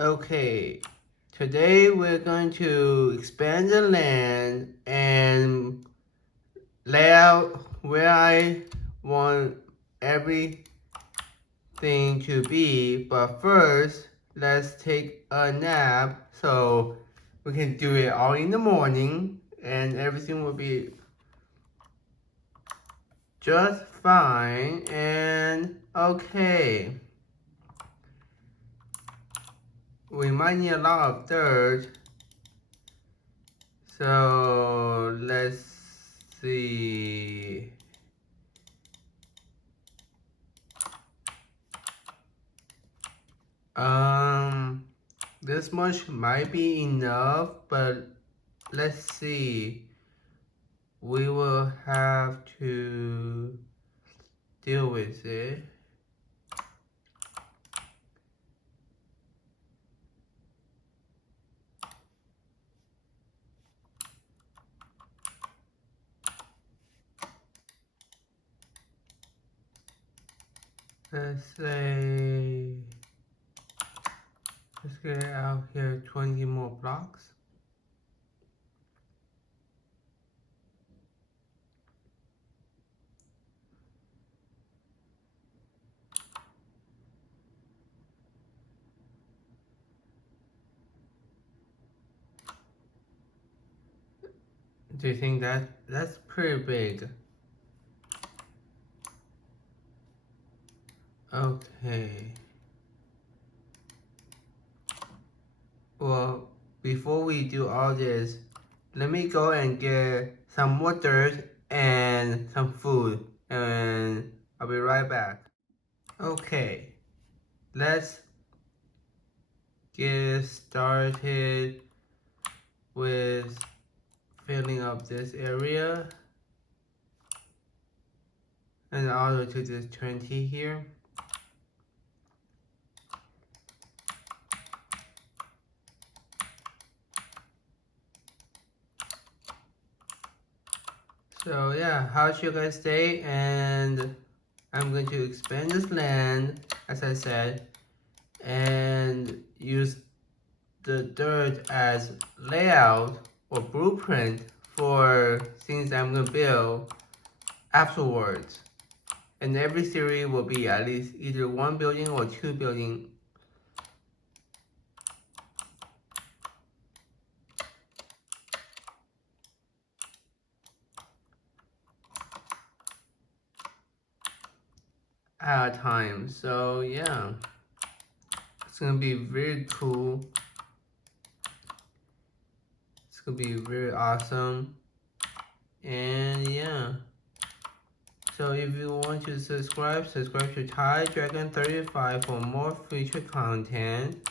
Okay, today we're going to expand the land and lay out where I want everything to be. But first, let's take a nap so we can do it all in the morning and everything will be just fine. And okay, we might need a lot of dirt. So let's see. Um, this much might be enough, but let's see. We will have to deal with it. Let's say, let's get out here 20 more blocks. Do you think that's pretty big? Okay. Well, before we do all this, let me go and get some more dirt and some food, and I'll be right back. Okay, let's get started with filling up this area and also to this 20 here. So yeah, how's your guys' day? And I'm going to expand this land, as I said, and use the dirt as layout or blueprint for things I'm gonna build afterwards. And every series will be at least either 1 building or 2 building. At a time. So yeah, it's gonna be very cool. It's gonna be very awesome. And yeah. So if you want to subscribe to Thai Dragon 35 for more future content.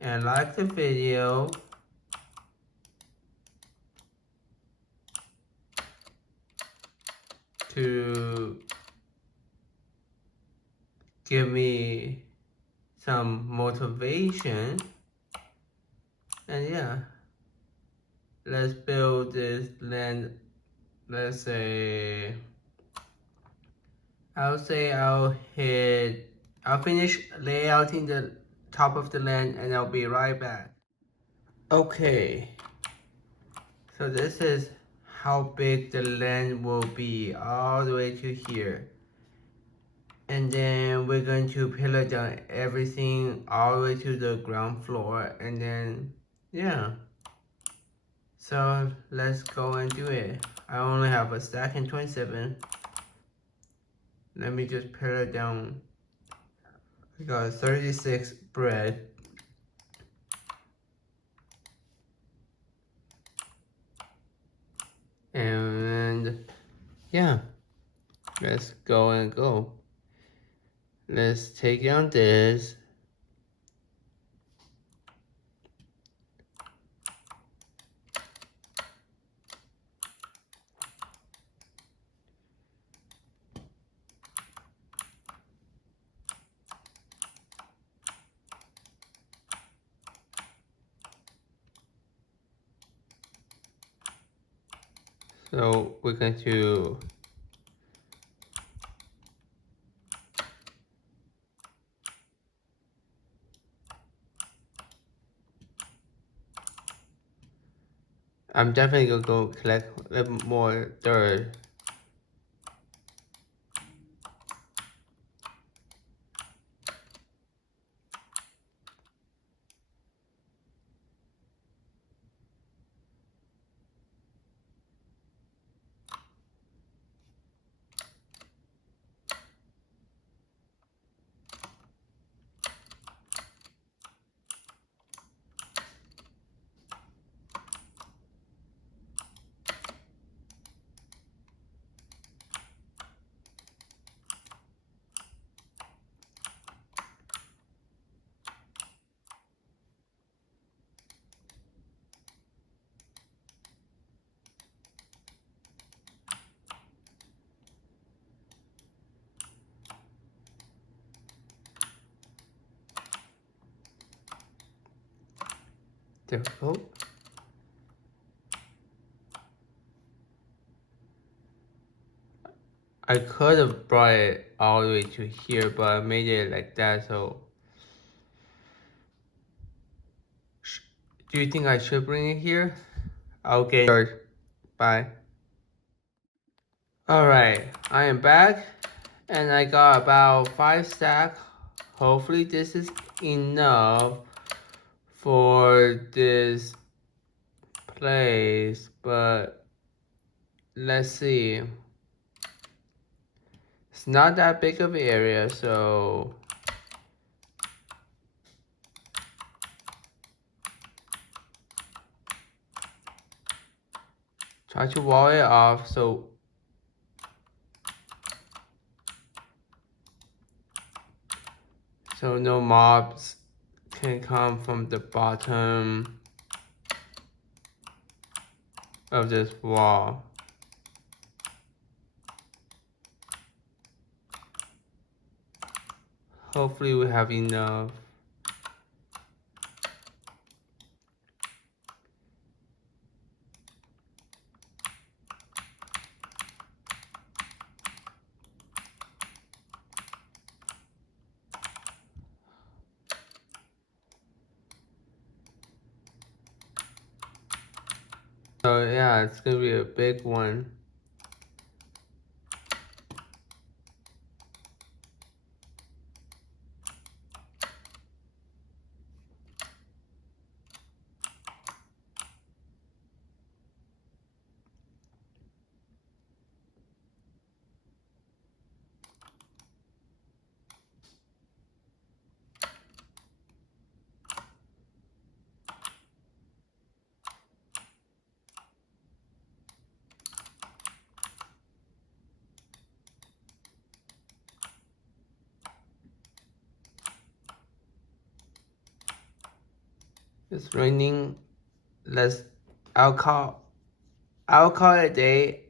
And like the video. To give me some motivation. And yeah, let's build this land. Let's say I'll finish layouting the top of the land and I'll be right back. Okay, so this is how big the land will be all the way to here. And then we're going to pillar down everything all the way to the ground floor. And then, yeah. So let's go and do it. I only have a stack and 27. Let me just pillar down. I got 36 bread. And yeah, let's go and go. Let's take down this. So we're going to I'm definitely gonna go collect a little more dirt. There we go. I could have brought it all the way to here, but I made it like that, so. Do you think I should bring it here? Okay, George. Bye. Alright, I am back, and I got about 5 stacks. Hopefully this is enough for this place, but let's see. It's not that big of an area, so try to wall it off so no mobs can come from the bottom of this wall. Hopefully we have enough. So yeah, it's gonna be a big one. It's raining. I'll call it a day.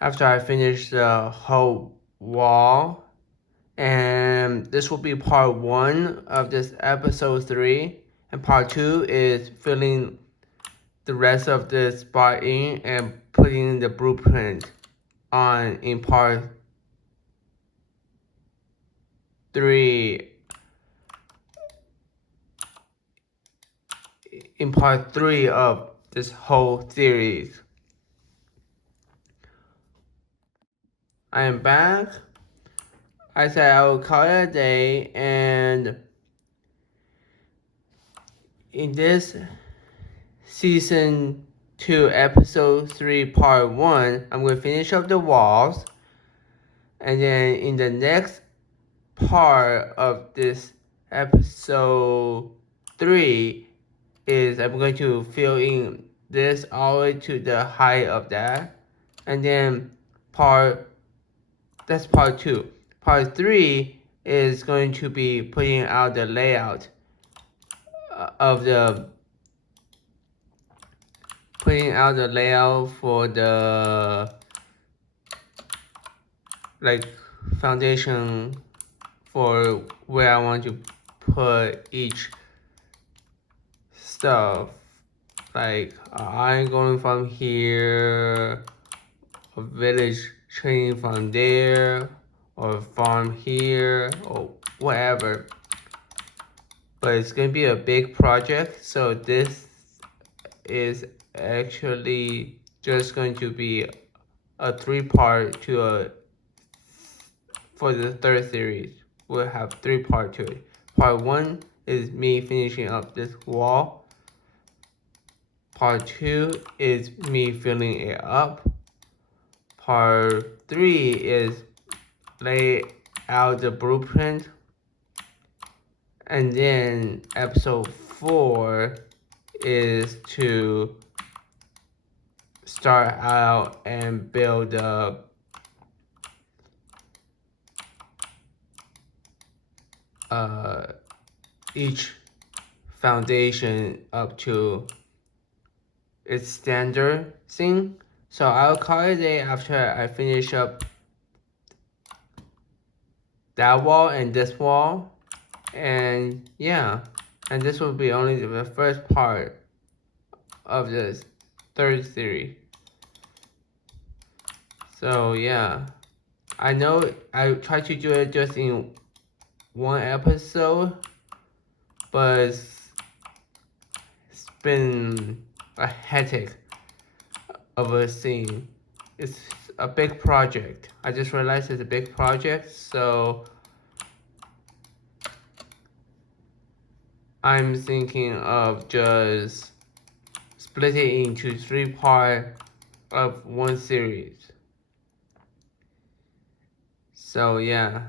After I finish the whole wall, and this will be part 1 of this episode 3, and part 2 is filling the rest of this spot in and putting the blueprint on in part 3. In part 3 of this whole series. I am back. I said I will call it a day, and in this season 2 episode 3 part 1, I'm going to finish up the walls, and then in the next part of this episode 3 is I'm going to fill in this all the way to the height of that, and then that's part 2. Part 3 is going to be putting out the layout of the for the foundation for where I want to put each stuff. I'm going from here, a village training from there, or farm here, or whatever. but it's gonna be a big project. So this is actually just going to be a 3-part for the third series. We'll have 3 parts to it. Part 1 is me finishing up this wall. Part 2 is me filling it up. Part 3 is lay out the blueprint. And then episode 4 is to start out and build up each foundation up to its standard thing. So I'll call it a day after I finish up that wall and this wall. And yeah, and this will be only the first part of this third series. So yeah, I know I tried to do it just in one episode, but it's been a hectic of a scene. It's a big project. I just realized it's a big project, so I'm thinking of just splitting it into 3 parts of one series. So yeah.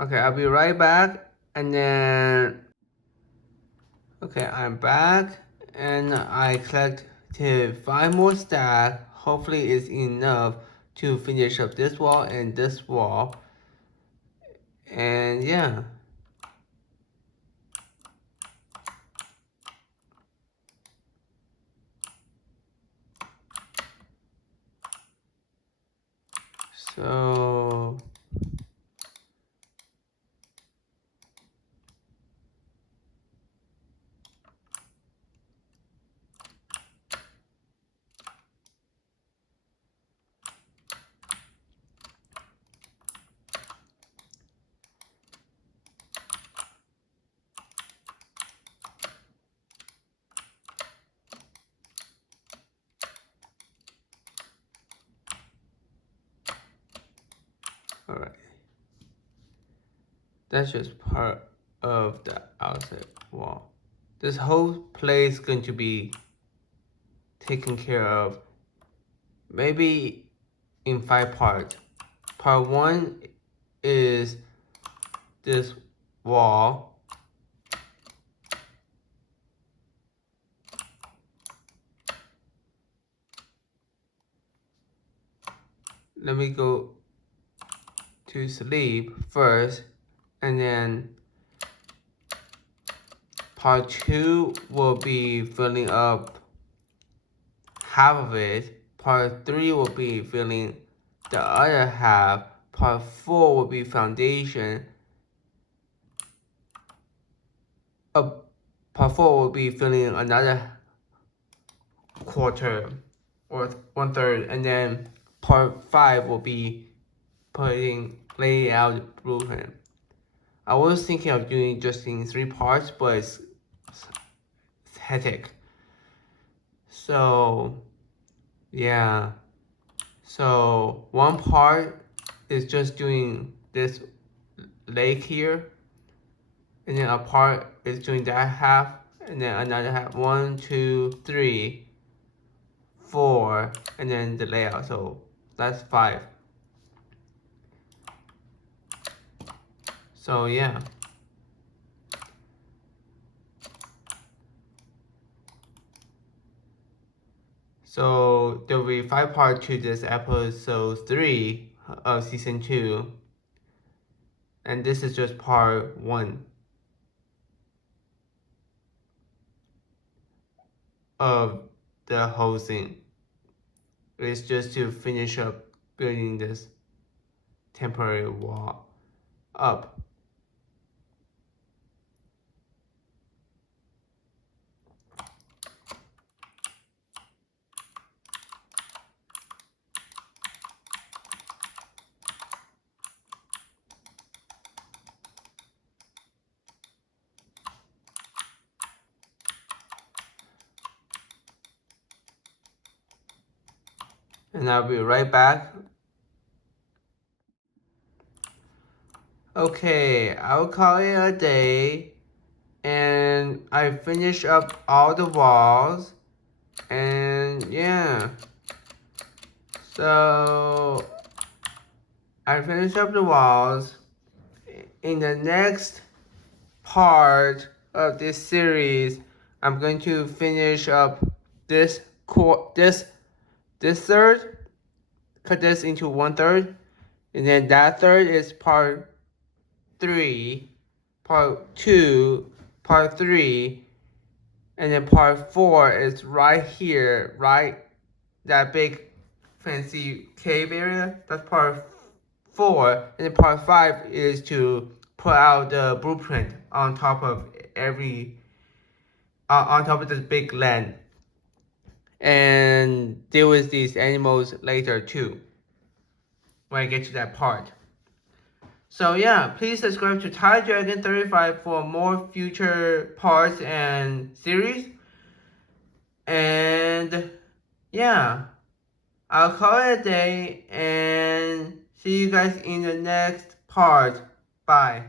Okay, I'll be right back, and then okay, I'm back, and I collected 5 more stacks. Hopefully it's enough to finish up this wall and this wall. And yeah. So alright. That's just part of the outside wall. This whole place is going to be taken care of maybe in 5 parts. Part 1 is this wall. Let me go to sleep first, and then part 2 will be filling up half of it. Part 3 will be filling the other half. Part 4 will be foundation. Part 4 will be filling another quarter or 1/3, and then part 5 will be laying out the blueprint. I was thinking of doing just in 3 parts, but it's hectic. So yeah, so one part is just doing this lake here, and then a part is doing that half, and then another half. 1, 2, 3, 4, and then the layout. So that's 5. So yeah. So there will be 5 parts to this episode 3 of season 2. And this is just part 1 of the whole thing. It's just to finish up building this temporary wall up. and I'll be right back. Okay, I'll call it a day, and I finish up all the walls, and yeah. So I finished up the walls. In the next part of this series, I'm going to finish up this third, cut this into 1/3, and then that third is part 3, part 2, part 3, and then part 4 is right here, right? That big fancy cave area. That's part 4, and then part 5 is to put out the blueprint on top of on top of this big land, and deal with these animals later too, when I get to that part. So yeah, please subscribe to Thai Dragon 35 for more future parts and series. And yeah, I'll call it a day and see you guys in the next part. Bye.